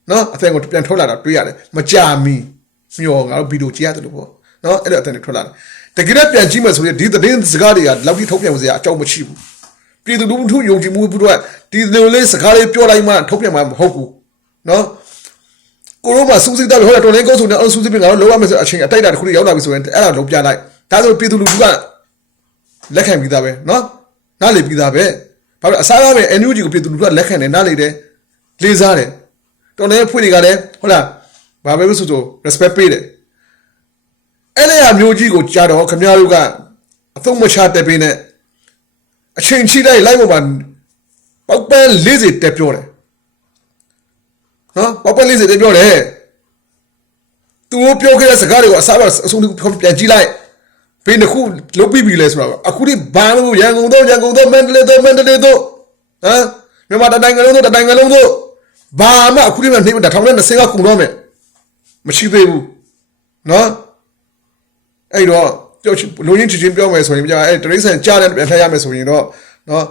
နော်အတန်ကိုပြန်ထုတ်လာတာတွေ့ရတယ်မကြမီမျောငါတို့ဗီဒီယိုကြည့်ရတယ်လို့ပေါ့နော်အဲ့လိုအတန်တွေထွက်လာတယ်တကယ်တော့ပြန်ကြည့်မှဆိုရင်ဒီသတင်းစကားတွေကလောက်ပြီးထုတ်ပြန်စရာအကြောင်းမရှိဘူးပြည်သူလူထုယုံကြည်မှုဘုရားဒီလိုလေးစကားလေးပြောလိုက်မှထုတ်ပြန်မှာမဟုတ်ဘူးနော် ကိုရောမှာစူးစိတက်ပြီးဟောတော်လင်းကုန်းစုနဲ့အစူးစိပြီးငါတို့လောရမယ်ဆိုအချိန်အတိုက်တာတစ်ခုရောက်လာပြီဆိုရင်အဲ့ဒါလုံးပြလိုက်ဒါဆိုပြည်သူလူထုကလက်ခံပြီးသားပဲနော်နားလေပြီးသားပဲဘာလို့အစားရမယ် NUG ကိုပြည်သူလူထုကလက်ခံတယ်နားလေတယ်လေးစားတယ်တော်လည်းဖွင့်တွေကလည်းဟုတ်လားဘာပဲဆိုဆို respect ပေးတယ်အဲ့လေအမျိုးကြီးကိုကြားတော့ခင်ဗျားတို့ကအသုံးမချတဲ့ပေးနဲ့အချိန်ချိတိုင်း live ပေါ်မှာပောက်ပန်းလေးစီတက်ပြောတယ် နော်ပောက်ပန်းလေးစီတက်ပြောတယ်သူပြောခဲ့တဲ့စကားတွေကိုအစားပါအဆုံးပြန်ကြည့်လိုက်ဘယ်နှခုလုတ်ပြီးပြီလဲဆိုတော့အခုဒီဘာလို့ရန်ကုန်တော့ရန်ကုန်တော့မန္တလေးတော့မန္တလေးတော့ဟမ်မြန်မာတိုင်းကလုံးတော့တိုင်းကလုံးတော့ဘာမှအခုဒီမှာနေမှာ1020ကကုန်တော့မယ်မရှိသေးဘူးနော်အဲ့တော့ပြောလူရင်းချချင်းပြောမယ်ဆိုရင်ပြအဲ့တရိษံကြားတယ်ပြန်ထည့်ရမယ်ဆိုရင်တော့နော်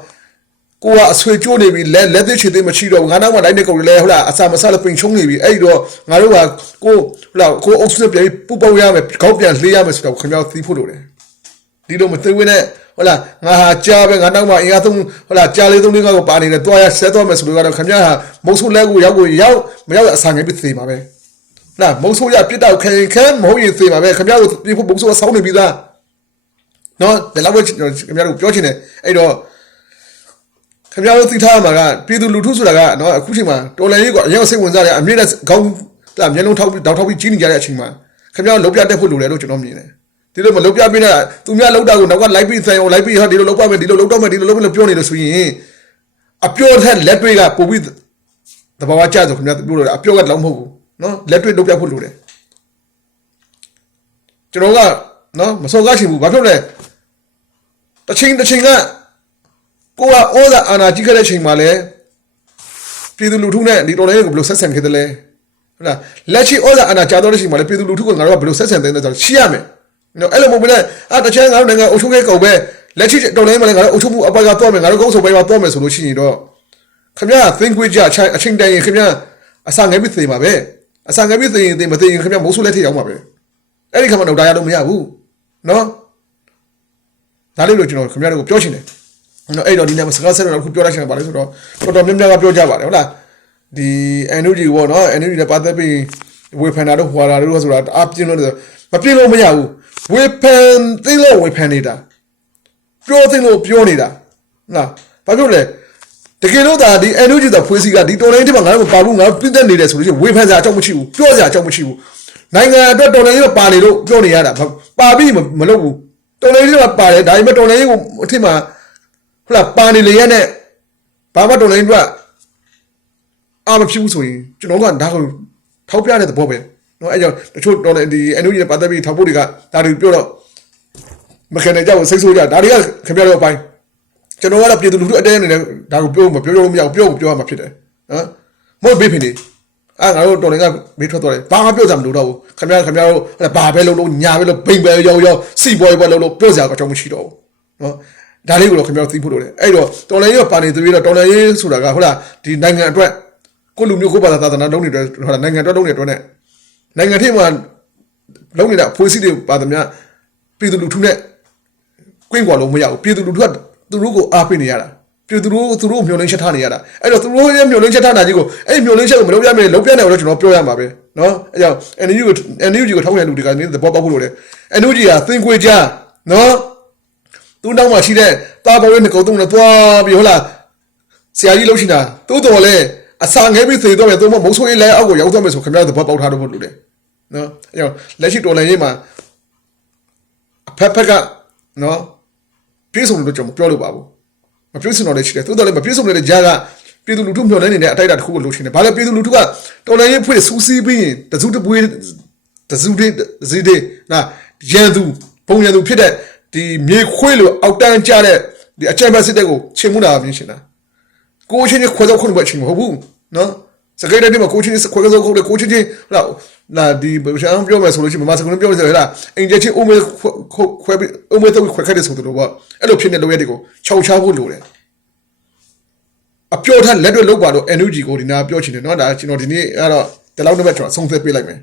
ကိုကအဆွေကျိုးနေပြီလက်လက်သေးချေသေးမရှိတော့ဘူးငါနောက်မှလိုက်နေကုန်လဲဟုတ်လားအစာမဆလည်းပင်ချုံနေပြီအဲ့တော့ငါတို့ကကိုဟုတ်လားကိုအုပ်စုပြန်ပူပေါရမယ်ခေါက်ပြန်လှေးရမယ်ဆိုတော့ခင်ဗျားသိဖို့လိုတယ်ဒီလိုမသိဝင်နဲ့ဟုတ်လားငါဟာကြားပဲငါနောက်မှအင်အားသုံးဟုတ်လားကြားလေးသုံးလေးကောပါနေတယ်တွားရဆက်တော့မယ်ဆိုလို့ကတော့ခင်ဗျားဟာမုံဆုလက်ကိုရောက်ကိုရောက်မရောက်အစာငယ်ပြီးသေပါပဲနာမုံဆိုးရပြစ်တော့ခင်ခင်မဟုတ်ရင်သေပါပဲခင်ဗျားတို့ပြဖို့မုံဆိုးဆောင်းနေပြီးသားနော်ဒါလည်းခင်ဗျားတို့ပြောချင်တယ်အဲ့တော့ ခင်ဗျားတို့သိထားမှာကပြည်သူလူထုဆိုတာကနော်အခုချိန်မှာတော်လန်ရေးကအရင်စိတ်ဝင်စားတယ်အမြင့်နဲ့ခေါင်းဒါမျက်လုံးထောက်ပြီးတောက်ထောက်ပြီးကြီးနေကြတဲ့အချိန်မှာခင်ဗျားလုံးပြတက်ဖို့လိုတယ်လို့ကျွန်တော်မြင်တယ်ဒီလိုမလုံးပြပြနေတာသူများလုံးတာကိုနောက်ကလိုက်ပြီးဆိုင်အောင်လိုက်ပြီးဟာဒီလိုလုံးပါမယ်ဒီလိုလုံးတော့မယ်ဒီလိုလုံးမယ်လို့ပြောနေလို့ဆိုရင်အပြောထက်လက်တွေကပို့ပြီးတဘာဝကျဆိုခင်ဗျားပြောလို့အပြောကလုံးမဟုတ်ဘူးနော်လက်တွေ့လုံးပြဖို့လိုတယ်ကျွန်တော်ကနော်မစော်ကားချင်ဘူးဘာဖြစ်လဲတစ်ချိန်တစ်ချိန်က ကိုကဩဇာအာဏာကြီးခဲ့တဲ့ချိန်မှာလဲပြည်သူလူထုနဲ့ဒီတော်လေးကိုဘယ်လိုဆက်ဆံခဲ့တယ်လဲဟုတ်လားလက်ရှိဩဇာအာဏာကြာတော့တဲ့ချိန်မှာလဲပြည်သူလူထုကငါတို့ကဘယ်လိုဆက်ဆံတယ်လဲဆိုတော့ရှိရမယ်နော်အဲ့လိုမဟုတ်ဘူးလေအာတချမ်းငါတို့နိုင်ငံအုပ်ချုပ်ခဲ့ကုန်ပဲလက်ရှိတော်လေးမှာလဲငါတို့အုပ်ချုပ်မှုအပိုင်ကတော့မယ်ငါတို့ကုန်းစုံပိုင်းမှာတော့မယ်ဆိုလို့ရှိရင်တော့ခင်ဗျာ think with ကြအချိန်အချိန်တန်ရင်ခင်ဗျာအစာငယ်ပြီးသိမှာပဲအစာငယ်ပြီးသိရင်သိမသိရင်ခင်ဗျာမိုးဆူလက်ထိအောင်ပါပဲအဲ့ဒီခါမှတော့တာရလို့မရဘူးနော်ဒါလေးလို့ကျွန်တော်ခင်ဗျားတို့ကိုပြောချင်တယ် နော်အဲ့တော့ဒီနေ့မှာစကားဆက်တော့ခုပြောလိုက်ချင်တာပါလေဆိုတော့တော်တော်များများကပြောကြပါတယ်ဟုတ်လားဒီ energy ဘောနော် energy နဲ့ပတ်သက်ပြီးဝေဖန်တာတို့ဟွာတာတို့ဆိုတာအပြင်းလို့မပြင်းလို့မရဘူးဝေဖန်သိလို့ဝေဖန်နေတာပြောသိလို့ပြောနေတာဟုတ်လားဘာဖြစ်လဲတကယ်လို့ဒါဒီ energy the ဖွေးစီကဒီတော်လိုင်းတွေမှာငါတို့ပါဘူးငါတို့ပြည့်တဲ့နေတယ်ဆိုလို့ရှိရင်ဝေဖန်စရာအကြောင်းမရှိဘူးပြောစရာအကြောင်းမရှိဘူးနိုင်ငံအတွက်တော်လိုင်းတွေပါနေလို့ပြောနေရတာပါပြီးမလုပ်ဘူးတော်လိုင်းတွေမှာပါတယ်ဒါပေမဲ့တော်လိုင်းကိုအထစ်မှာ ဟုတ်လားပါနေလေရက်နဲ့ဘာမှတော်လိုင်းအတွက်အာမဖြစ်ဘူးဆိုရင်ကျွန်တော်ကဒါကိုထောက်ပြတဲ့သဘောပဲနော်အဲကြောင့်တချို့တော်လည်းဒီအန်ယူဂျီနဲ့ပတ်သက်ပြီးထောက်ဖို့တွေကဒါတွေပြောတော့မခံနိုင်ကြဘူးစိတ်ဆိုးကြဒါတွေကခင်ဗျားတို့အပိုင်းကျွန်တော်ကတော့ပြည်သူလူထုအတဲအနေနဲ့ဒါကိုပြောမပြောလို့မရဘူးပြောကိုပြောရမှာဖြစ်တယ်နော်မဟုတ်ဘေးဖင်နေအဲငါတို့တော်လည်းကမေးထွက်သွားတယ်ဘာမှပြောစရာမလိုတော့ဘူးခင်ဗျားခင်ဗျားတို့ဘာပဲလုပ်လို့ညာပဲလုပ်ဘိန်ပဲရောက်ရောက်စီပေါ်ပဲလုပ်လို့ပြောစရာအကြောင်းမရှိတော့ဘူးနော် ဒါလေးကိုတော့ခင်ဗျားတို့သိဖို့လိုတယ်အဲ့တော့တော်လန်ရေးပါနေသူတွေတော့တော်လန်ရေးဆိုတာကဟုတ်လားဒီနိုင်ငံအတွက်ကိုလူမျိုးကိုဘာသာသာသနာလုံးတွေအတွက်ဟုတ်လားနိုင်ငံအတွက်လုံးတွေအတွက်နဲ့နိုင်ငံထိမှာလုံးနေတာဖွေးစည်းတွေပါသမျှပြည်သူလူထုနဲ့ကွင့်ကွာလို့မရဘူးပြည်သူလူထုကသူတို့ကိုအားပေးနေရတာပြည်သူတို့သူတို့မျှော်လင့်ချက်ထားနေရတာအဲ့တော့သူတို့ရဲ့မျှော်လင့်ချက်ထားတာကြီးကိုအဲ့မျှော်လင့်ချက်ကိုမလုပ်ရမယ်လုပ်ပြနိုင်အောင်လို့ကျွန်တော်ပြောရမှာပဲနော်အဲ့ကြောင့် NUG ကို NUG ကိုထောက်ခံလူတွေကနေသဘောပေါက်ဖို့လိုတယ် NUG ကသင်ခွေကြားနော် သူနောက်မှာရှိတဲ့တာပေါ်ရဲ့ငကုံတုံးနဲ့တွားပြီးဟုတ်လားဆရာကြီးလှုပ်ရှင်တာတိုးတော်လဲအစာငဲပြီးသေတော့မယ်သို့မဟုတ်မုံဆိုးရေးလဲအောက်ကိုရောက်တော့မယ်ဆိုခင်ဗျားတို့သဘောပေါက်ထားတော့ဖို့လိုတယ်နော်အဲကြောင့်လက်ရှိတော်လိုင်းရေးမှာအဖက်ဖက်ကနော်ပြေဆုံးလို့ကျွန်တော်ပြောလို့ပါဘူးမပြေဆုံးတော့လည်းရှိတယ်တိုးတော်လည်းမပြေဆုံးတဲ့ကြားကပြည်သူလူထုမျှော်လင့်နေတဲ့အတိုက်အတာတစ်ခုကိုလှုပ်ရှင်တယ်ဘာလဲပြည်သူလူထုကတော်လိုင်းရေးဖွဲ့စူးစီးပြီးရင်တစုတပွေးတစုတည်းတစုတည်းနာရန်သူပုံရန်သူဖြစ်တဲ့ ဒီမြေခွေးလိုအောက်တန်းကြတဲ့ဒီအချမ်းဘတ်စစ်တဲ့ကိုချိန်မှုတာမြင်ရှင်တာကိုချင်းချင်းခွဲစောက်ခုနှစ်ဘက်ချင်းမဟုတ်ဘူးနော်စကိတ်တဲ့မှာကိုချင်းချင်းခွဲစောက်ခုနှစ်ကိုချင်းချင်းဟလာလာဒီဘယ်လိုပြောမလဲဆိုလို့ရှိရင်မမစကုန်းပြောလို့ဆိုရလားအင်ဂျင်ချင်းအုံးမဲခွဲပြီးအုံးမဲတော့ခွဲခက်တယ်ဆိုတော့ပေါ့အဲ့လိုဖြစ်နေလို့ရတဲ့ကိုခြောက်ချဖို့လိုတယ်အပြောထက်လက်တွေလောက်ပါတော့ NUG ကိုဒီနာပြောချင်တယ်နော်ဒါကျွန်တော်ဒီနေ့အဲ့တော့ဒီလောက်နဲ့ပဲကျွန်တော်ဆုံးဖြတ်ပေးလိုက်မယ်